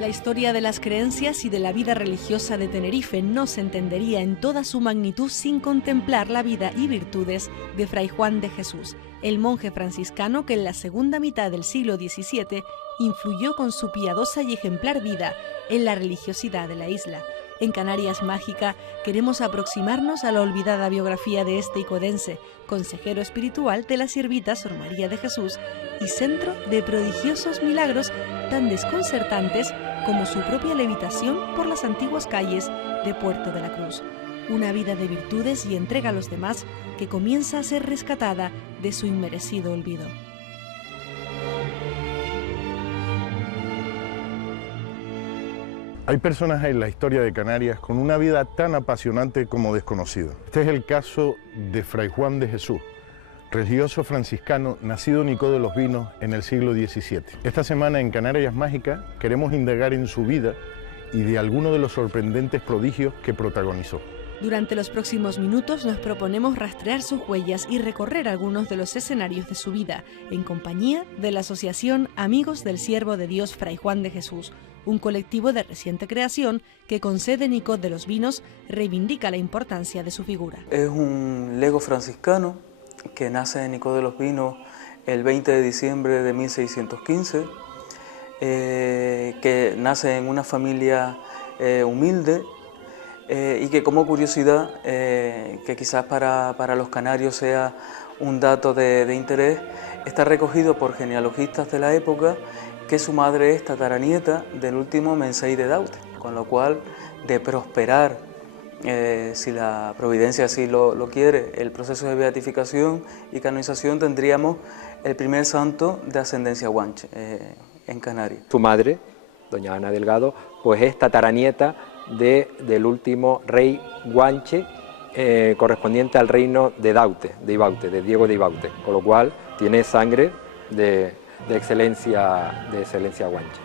La historia de las creencias y de la vida religiosa de Tenerife no se entendería en toda su magnitud sin contemplar la vida y virtudes de Fray Juan de Jesús, el monje franciscano que en la segunda mitad del siglo XVII influyó con su piadosa y ejemplar vida en la religiosidad de la isla. En Canarias Mágica queremos aproximarnos a la olvidada biografía de este icodense, consejero espiritual de la Siervita Sor María de Jesús y centro de prodigiosos milagros tan desconcertantes como su propia levitación por las antiguas calles de Puerto de la Cruz. Una vida de virtudes y entrega a los demás que comienza a ser rescatada de su inmerecido olvido. Hay personas en la historia de Canarias con una vida tan apasionante como desconocida. Este es el caso de Fray Juan de Jesús, religioso franciscano nacido en Icó de los Vinos en el siglo XVII. Esta semana en Canarias Mágica queremos indagar en su vida y de algunos de los sorprendentes prodigios que protagonizó. Durante los próximos minutos nos proponemos rastrear sus huellas y recorrer algunos de los escenarios de su vida, en compañía de la Asociación Amigos del Siervo de Dios Fray Juan de Jesús, un colectivo de reciente creación que con sede en Icó de los Vinos reivindica la importancia de su figura. Es un lego franciscano que nace en Icó de los Vinos el 20 de diciembre de 1615, que nace en una familia humilde, y que como curiosidad, que quizás para los canarios sea un dato de interés, está recogido por genealogistas de la época que su madre es tataranieta del último Mensei de Daute, con lo cual de prosperar, si la providencia así lo quiere, el proceso de beatificación y canonización, tendríamos el primer santo de ascendencia guanche en Canarias. Su madre, doña Ana Delgado, pues es tataranieta del último rey guanche, correspondiente al reino de Daute, de Diego de Ibaute, con lo cual tiene sangre de excelencia guanche.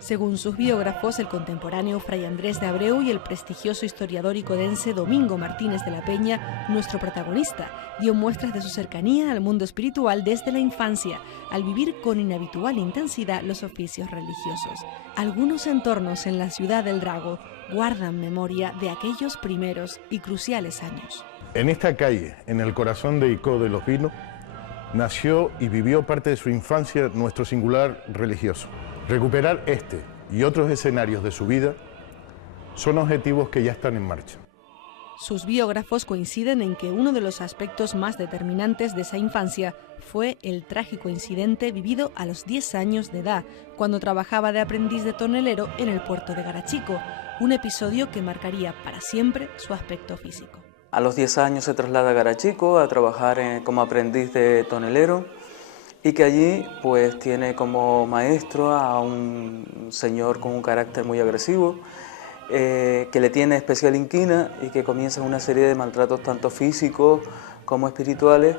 Según sus biógrafos, el contemporáneo Fray Andrés de Abreu y el prestigioso historiador icodense Domingo Martínez de la Peña, nuestro protagonista, dio muestras de su cercanía al mundo espiritual desde la infancia, al vivir con inhabitual intensidad los oficios religiosos. Algunos entornos en la ciudad del Drago guardan memoria de aquellos primeros y cruciales años. En esta calle, en el corazón de Icó de los Vinos, nació y vivió parte de su infancia nuestro singular religioso. Recuperar este y otros escenarios de su vida son objetivos que ya están en marcha. Sus biógrafos coinciden en que uno de los aspectos más determinantes de esa infancia fue el trágico incidente vivido a los 10 años de edad, cuando trabajaba de aprendiz de tonelero en el puerto de Garachico, un episodio que marcaría para siempre su aspecto físico. A los 10 años se traslada a Garachico a trabajar como aprendiz de tonelero, y que allí pues tiene como maestro a un señor con un carácter muy agresivo, que le tiene especial inquina y que comienza una serie de maltratos tanto físicos como espirituales,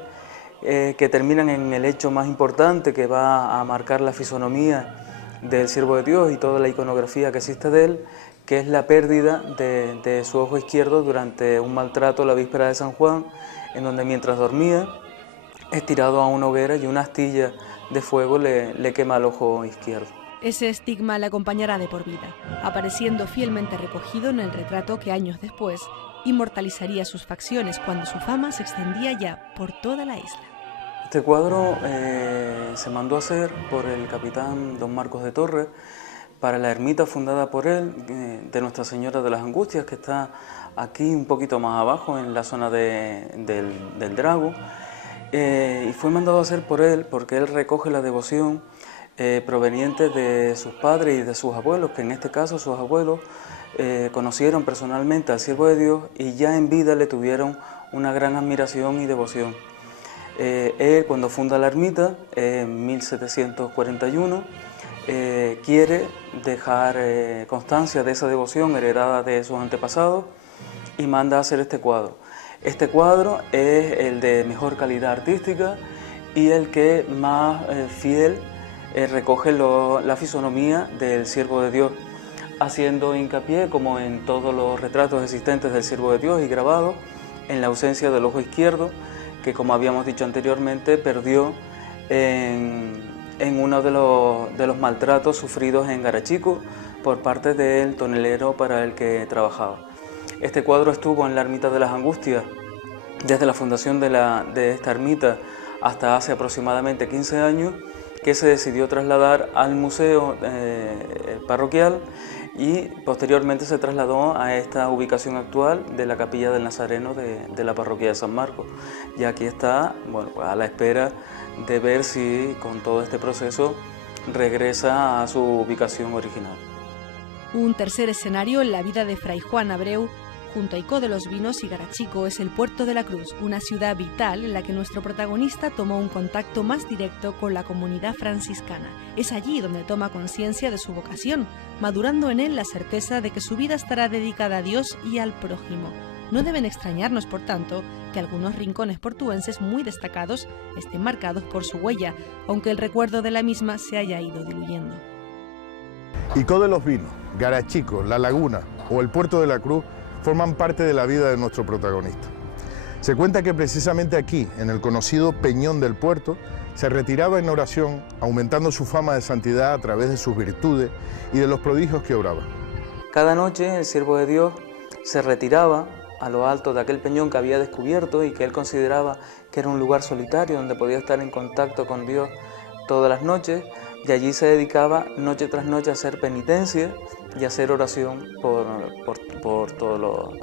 que terminan en el hecho más importante que va a marcar la fisonomía del siervo de Dios y toda la iconografía que existe de él, que es la pérdida de su ojo izquierdo durante un maltrato la víspera de San Juan, en donde mientras dormía es tirado a una hoguera y una astilla de fuego le quema el ojo izquierdo. Ese estigma le acompañará de por vida, apareciendo fielmente recogido en el retrato que años después inmortalizaría sus facciones cuando su fama se extendía ya por toda la isla. Este cuadro se mandó a hacer por el capitán don Marcos de Torres para la ermita fundada por él, de Nuestra Señora de las Angustias, que está aquí un poquito más abajo en la zona del Drago. Y fue mandado a hacer por él porque él recoge la devoción proveniente de sus padres y de sus abuelos, que en este caso sus abuelos conocieron personalmente al siervo de Dios y ya en vida le tuvieron una gran admiración y devoción. Él, cuando funda la ermita en 1741, quiere dejar constancia de esa devoción heredada de sus antepasados y manda a hacer este cuadro. Este cuadro es el de mejor calidad artística y el que más fiel recoge la fisonomía del siervo de Dios, haciendo hincapié, como en todos los retratos existentes del siervo de Dios y grabados, en la ausencia del ojo izquierdo, que como habíamos dicho anteriormente, perdió en en uno de los maltratos sufridos en Garachico por parte del tonelero para el que trabajaba. Este cuadro estuvo en la Ermita de las Angustias desde la fundación de esta ermita hasta hace aproximadamente 15 años, que se decidió trasladar al museo parroquial y posteriormente se trasladó a esta ubicación actual de la Capilla del Nazareno de la parroquia de San Marcos. Y aquí está, bueno, pues a la espera de ver si con todo este proceso regresa a su ubicación original. Un tercer escenario en la vida de Fray Juan Abreu, junto a Icó de los Vinos y Garachico, es el Puerto de la Cruz, una ciudad vital en la que nuestro protagonista tomó un contacto más directo con la comunidad franciscana. Es allí donde toma conciencia de su vocación, madurando en él la certeza de que su vida estará dedicada a Dios y al prójimo. No deben extrañarnos, por tanto, que algunos rincones portuenses muy destacados estén marcados por su huella, aunque el recuerdo de la misma se haya ido diluyendo. Icó de los Vinos, Garachico, La Laguna o el Puerto de la Cruz forman parte de la vida de nuestro protagonista. Se cuenta que precisamente aquí, en el conocido Peñón del Puerto, se retiraba en oración, aumentando su fama de santidad a través de sus virtudes y de los prodigios que obraba. Cada noche el siervo de Dios se retiraba a lo alto de aquel peñón que había descubierto y que él consideraba que era un lugar solitario donde podía estar en contacto con Dios todas las noches, y allí se dedicaba noche tras noche a hacer penitencia y a hacer oración por todos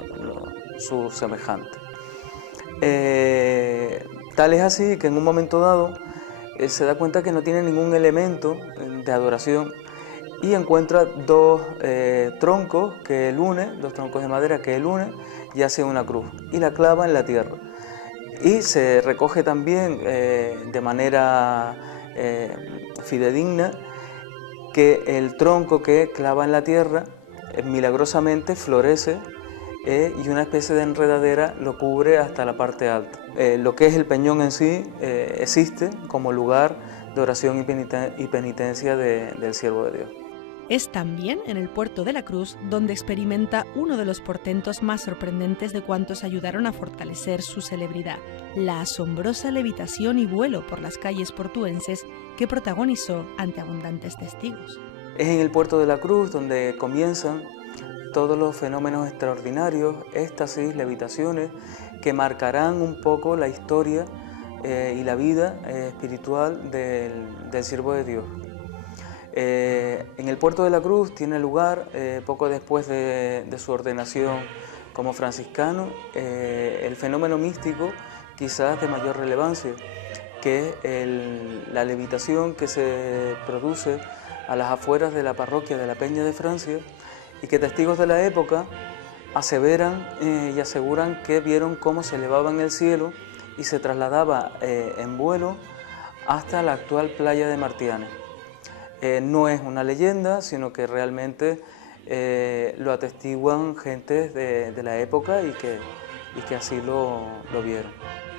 sus semejantes. Tal es así que en un momento dado se da cuenta que no tiene ningún elemento de adoración y encuentra dos troncos que él une, dos troncos de madera que él une y hace una cruz y la clava en la tierra. Y se recoge también de manera fidedigna que el tronco que clava en la tierra milagrosamente florece y una especie de enredadera lo cubre hasta la parte alta. Lo que es el peñón en sí existe como lugar de oración y penitencia del siervo de Dios. Es también en el Puerto de la Cruz donde experimenta uno de los portentos más sorprendentes de cuantos ayudaron a fortalecer su celebridad, la asombrosa levitación y vuelo por las calles portuenses que protagonizó ante abundantes testigos. Es en el Puerto de la Cruz donde comienzan todos los fenómenos extraordinarios, éxtasis, levitaciones, que marcarán un poco la historia y la vida espiritual del siervo de Dios. En el Puerto de la Cruz tiene lugar, poco después de su ordenación como franciscano, el fenómeno místico quizás de mayor relevancia, que es la levitación que se produce a las afueras de la parroquia de la Peña de Francia y que testigos de la época aseveran y aseguran que vieron cómo se elevaba en el cielo y se trasladaba en vuelo hasta la actual playa de Martianes. No es una leyenda, sino que realmente lo atestiguan gentes de la época y que así lo vieron.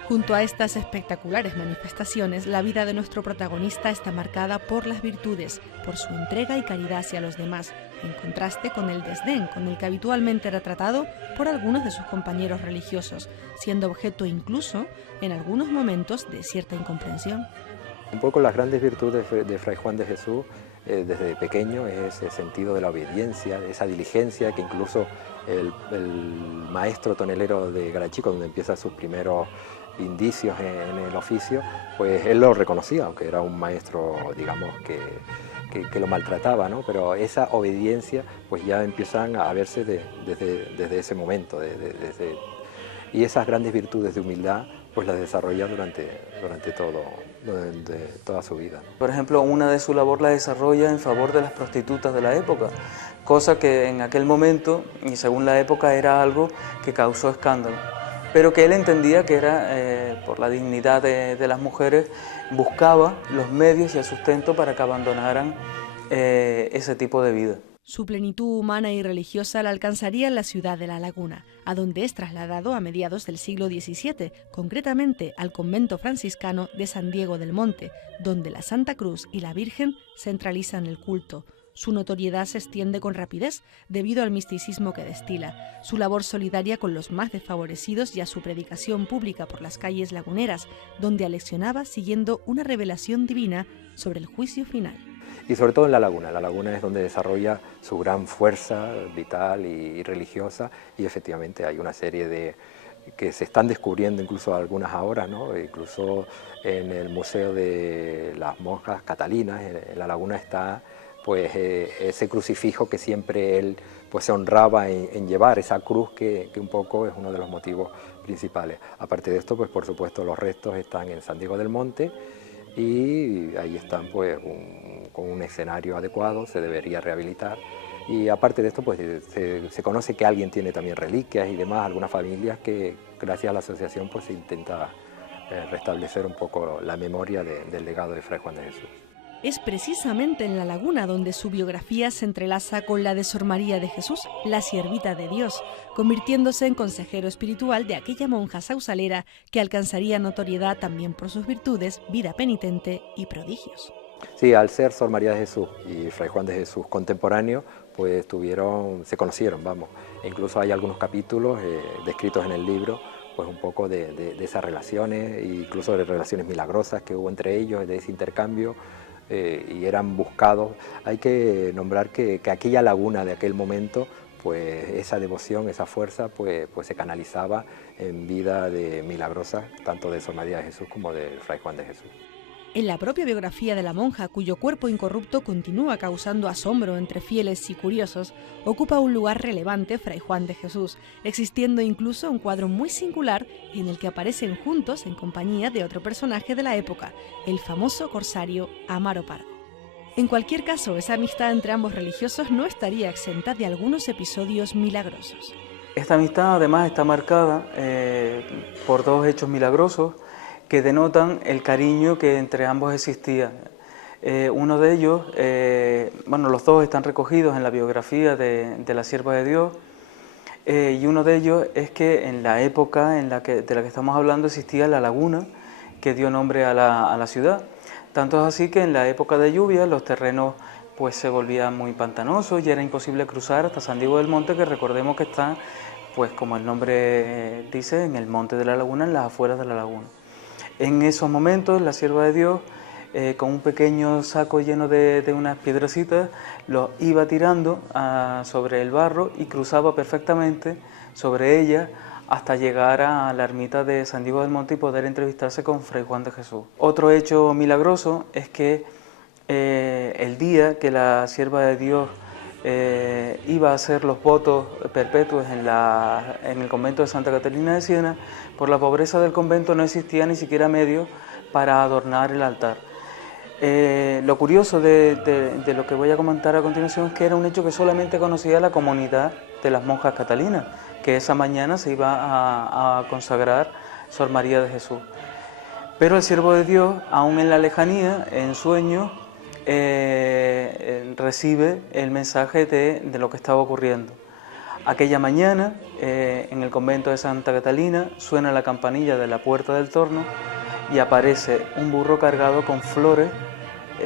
Junto a estas espectaculares manifestaciones, la vida de nuestro protagonista está marcada por las virtudes, por su entrega y caridad hacia los demás, en contraste con el desdén con el que habitualmente era tratado por algunos de sus compañeros religiosos, siendo objeto incluso, en algunos momentos, de cierta incomprensión. Un poco las grandes virtudes de Fray Juan de Jesús desde pequeño es ese sentido de la obediencia, esa diligencia que incluso el maestro tonelero de Garachico, donde empieza sus primeros indicios en el oficio, pues él lo reconocía, aunque era un maestro, digamos, que lo maltrataba, ¿no? Pero esa obediencia pues ya empiezan a verse desde ese momento, y esas grandes virtudes de humildad pues las desarrolla durante toda su vida. Por ejemplo, una de su labor la desarrolla en favor de las prostitutas de la época, cosa que en aquel momento, y según la época, era algo que causó escándalo, pero que él entendía que era por la dignidad de las mujeres, buscaba los medios y el sustento para que abandonaran ese tipo de vida. Su plenitud humana y religiosa la alcanzaría en la ciudad de La Laguna, a donde es trasladado a mediados del siglo XVII, concretamente al convento franciscano de San Diego del Monte, donde la Santa Cruz y la Virgen centralizan el culto. Su notoriedad se extiende con rapidez debido al misticismo que destila, su labor solidaria con los más desfavorecidos y a su predicación pública por las calles laguneras, donde aleccionaba siguiendo una revelación divina sobre el juicio final. Y sobre todo en la laguna es donde desarrolla su gran fuerza vital y religiosa, y efectivamente hay una serie de que se están descubriendo incluso algunas ahora, ¿no? Incluso en el Museo de las Monjas Catalinas, en la laguna está pues ese crucifijo que siempre él pues se honraba en llevar, esa cruz que un poco es uno de los motivos principales. Aparte de esto, pues por supuesto los restos están en San Diego del Monte, y ahí están pues con un escenario adecuado, se debería rehabilitar. Y aparte de esto, pues se conoce que alguien tiene también reliquias y demás, algunas familias que gracias a la asociación pues se intenta restablecer un poco la memoria del legado de Fray Juan de Jesús. Es precisamente en la laguna donde su biografía se entrelaza con la de Sor María de Jesús, la siervita de Dios, convirtiéndose en consejero espiritual de aquella monja sausalera que alcanzaría notoriedad también por sus virtudes, vida penitente y prodigios. Sí, al ser Sor María de Jesús y Fray Juan de Jesús contemporáneos, pues se conocieron, vamos. E incluso hay algunos capítulos descritos en el libro, pues un poco de esas relaciones, incluso de relaciones milagrosas que hubo entre ellos, de ese intercambio, y eran buscados. Hay que nombrar que aquella laguna de aquel momento, pues esa devoción, esa fuerza, pues se canalizaba en vida de milagrosa, tanto de Sor María de Jesús como de Fray Juan de Jesús. En la propia biografía de la monja, cuyo cuerpo incorrupto continúa causando asombro entre fieles y curiosos, ocupa un lugar relevante Fray Juan de Jesús, existiendo incluso un cuadro muy singular en el que aparecen juntos en compañía de otro personaje de la época, el famoso corsario Amaro Pargo. En cualquier caso, esa amistad entre ambos religiosos no estaría exenta de algunos episodios milagrosos. Esta amistad además está marcada por dos hechos milagrosos que denotan el cariño que entre ambos existía. Uno de ellos, los dos están recogidos en la biografía de la sierva de Dios, y uno de ellos es que en la época de la que estamos hablando existía la laguna que dio nombre a la ciudad. Tanto es así que en la época de lluvia los terrenos pues se volvían muy pantanosos y era imposible cruzar hasta San Diego del Monte, que recordemos que está, pues como el nombre dice, en el monte de la laguna, en las afueras de la laguna. En esos momentos la sierva de Dios, con un pequeño saco lleno de unas piedrecitas, los iba tirando sobre el barro y cruzaba perfectamente sobre ella hasta llegar a la ermita de San Diego del Monte y poder entrevistarse con Fray Juan de Jesús. Otro hecho milagroso es que el día que la sierva de Dios iba a hacer los votos perpetuos en el convento de Santa Catalina de Siena, por la pobreza del convento no existía ni siquiera medios para adornar el altar. Lo curioso de lo que voy a comentar a continuación es que era un hecho que solamente conocía la comunidad de las monjas catalinas, que esa mañana se iba a consagrar Sor María de Jesús. Pero el siervo de Dios, aún en la lejanía, en sueños, recibe el mensaje de lo que estaba ocurriendo. Aquella mañana, en el convento de Santa Catalina, suena la campanilla de la puerta del torno y aparece un burro cargado con flores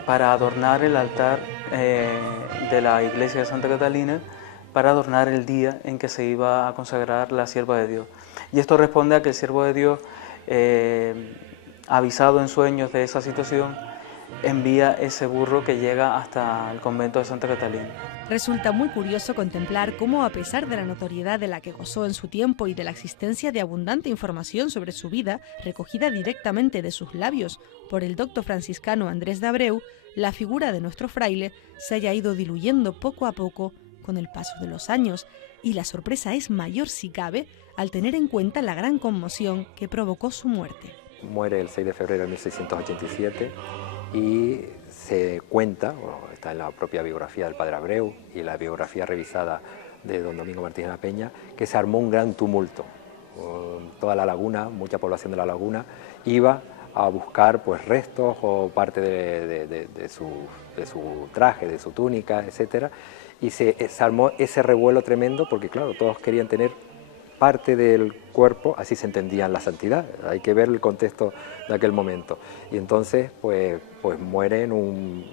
para adornar el altar de la iglesia de Santa Catalina, para adornar el día en que se iba a consagrar la sierva de Dios. Y esto responde a que el siervo de Dios, avisado en sueños de esa situación, envía ese burro que llega hasta el convento de Santa Catalina. Resulta muy curioso contemplar cómo, a pesar de la notoriedad de la que gozó en su tiempo y de la existencia de abundante información sobre su vida, recogida directamente de sus labios por el docto franciscano Andrés de Abreu, la figura de nuestro fraile se haya ido diluyendo poco a poco con el paso de los años, y la sorpresa es mayor si cabe al tener en cuenta la gran conmoción que provocó su muerte. Muere el 6 de febrero de 1687 y se cuenta, está en la propia biografía del padre Abreu y la biografía revisada de don Domingo Martínez de la Peña, que se armó un gran tumulto. Toda la laguna, mucha población de la laguna, iba a buscar pues restos o parte de su traje, de su túnica, etcétera, y se armó ese revuelo tremendo porque claro, todos querían tener parte del cuerpo, así se entendía la santidad, hay que ver el contexto de aquel momento. Y entonces pues muere en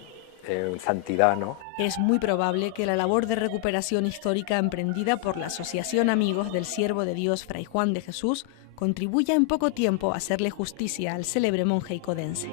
en santidad, ¿no? Es muy probable que la labor de recuperación histórica emprendida por la Asociación Amigos del Siervo de Dios Fray Juan de Jesús contribuya en poco tiempo a hacerle justicia al célebre monje icodense.